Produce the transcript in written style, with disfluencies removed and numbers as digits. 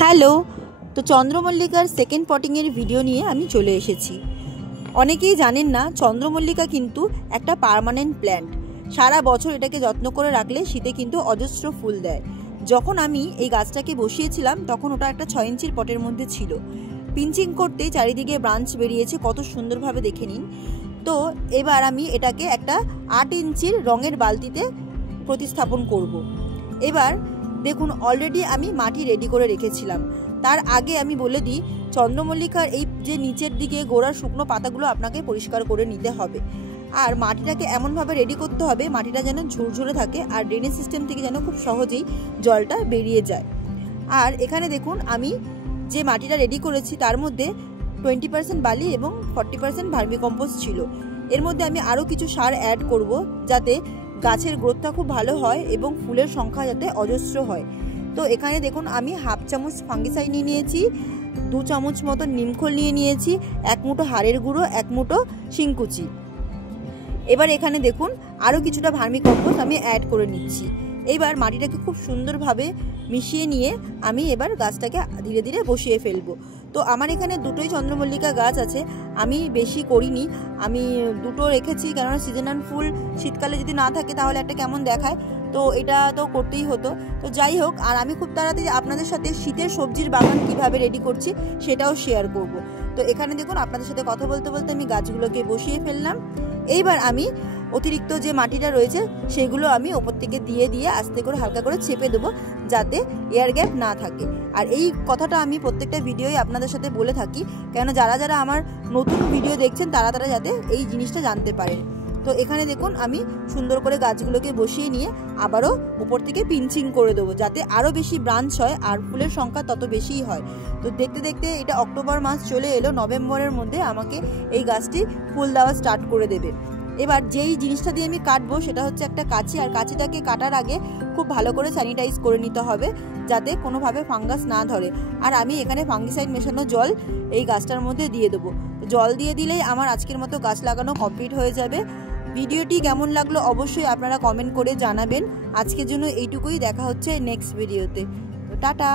Hello. তো চন্দ্রমল্লিকার second পটিংয়ের video নিয়ে আমি চলে এসেছি। অনেকেই জানেন না, চন্দ্রমল্লিকা কিন্তু একটা পার্মানেন্ট প্ল্যান্ট। সারা বছর এটাকে যত্ন করে রাখলে শীতে কিন্তু অজস্র ফুল দেয়। যখন আমি এই গাছটাকে বসিয়েছিলাম তখন ওটা একটা 6 ইঞ্চির পটের মধ্যে ছিল। পিঞ্চিং করতেই চারিদিকে ব্রাঞ্চ বেরিয়েছে, কত সুন্দরভাবে দেখে নিন। তো এবার আমি এটাকে একটা 8 ইঞ্চির রঙের বালতিতে প্রতিস্থাপন করব। এবার দেখুন, অলরেডি আমি মাটি রেডি করে রেখেছিলাম। তার আগে আমি বলে দিই, চন্দ্রমল্লিকার এই যে নিচের দিকে গোড়ার শুকনো পাতাগুলো আপনাকে পরিষ্কার করে নিতে হবে। আর মাটিটাকে এমনভাবে রেডি করতে হবে মাটিটা যেন ঝুরঝুরে থাকে আর ড্রেনেজ সিস্টেম থেকে যেন খুব সহজেই জলটা বেরিয়ে যায়। আর এখানে দেখুন, আমি যে মাটিটা রেডি করেছি তার মধ্যে 20% বালি এবং 40% ভার্মিকম্পোস্ট ছিল। এর মধ্যে আমি আরও কিছু সার অ্যাড করব যাতে গাছের গ্রোথটা খুব ভালো হয় এবং ফুলের সংখ্যা যাতে অজস্র হয়। তো এখানে দেখুন, আমি হাফ চামচ ফাঙ্গিসাইড নিয়ে নিয়েছি, 2 চামচ মতো নিমখোল নিয়ে নিয়েছি, 1 মুঠো হাড়ের গুঁড়ো, 1 মুঠো শিংকুচি। এবার এখানে দেখুন আরও কিছুটা ভার্মিকম্পোস্ট আমি অ্যাড করে নিচ্ছি। এইবার মাটিটাকে খুব সুন্দরভাবে মিশিয়ে নিয়ে আমি এবার গাছটাকে ধীরে ধীরে বসিয়ে ফেলবো। তো আমার এখানে দুটোই চন্দ্রমল্লিকা গাছ আছে, আমি বেশি করিনি, আমি দুটো রেখেছি, কেননা সিজনাল ফুল শীতকালে যদি না থাকে তাহলে একটা কেমন দেখায়, তো এটা তো করতেই হতো। তো যাই হোক, আর আমি খুব তাড়াতাড়ি আপনাদের সাথে শীতের সবজির বাগান কিভাবে রেডি করছি সেটাও শেয়ার করব। তো এখানে দেখুন, আপনাদের সাথে কথা বলতে বলতে আমি গাছগুলোকে বসিয়ে ফেললাম। এইবার আমি অতিরিক্ত যে মাটিটা রয়েছে সেগুলো আমি ওপর থেকে দিয়ে দিয়ে আস্তে করে হালকা করে চেপে দেবো যাতে এয়ার গ্যাপ না থাকে। আর এই কথাটা আমি প্রত্যেকটা ভিডিওই আপনাদের সাথে বলে থাকি, কেন যারা যারা আমার নতুন ভিডিও দেখছেন তারা যাতে এই জিনিসটা জানতে পারেন। তো এখানে দেখুন, আমি সুন্দর করে গাছগুলোকে বসিয়ে নিয়ে আবারও উপর থেকে পিঞ্চিং করে দেবো যাতে আরও বেশি ব্রাঞ্চ হয় আর ফুলের সংখ্যা তত বেশিই হয়। তো দেখতে দেখতে এটা অক্টোবর মাস চলে এলো, নভেম্বরের মধ্যে আমাকে এই গাছটি ফুল দেওয়া স্টার্ট করে দেবে। এবার যেই জিনিসটা দিয়ে আমি কাটবো সেটা হচ্ছে একটা কাঁচি, আর কাঁচিটাকে কাটার আগে খুব ভালো করে স্যানিটাইজ করে নিতে হবে যাতে কোনোভাবে ফাঙ্গাস না ধরে। আর আমি এখানে ফাঙ্গিসাইড মেশানো জল এই গাছটার মধ্যে দিয়ে দেবো। জল দিয়ে দিলেই আমার আজকের মতো গাছ লাগানো কমপ্লিট হয়ে যাবে। ভিডিওটি কেমন লাগলো অবশ্যই আপনারা কমেন্ট করে জানাবেন। আজকের জন্য এইটুকুই, দেখা হচ্ছে নেক্সট ভিডিওতে। তো টাটা।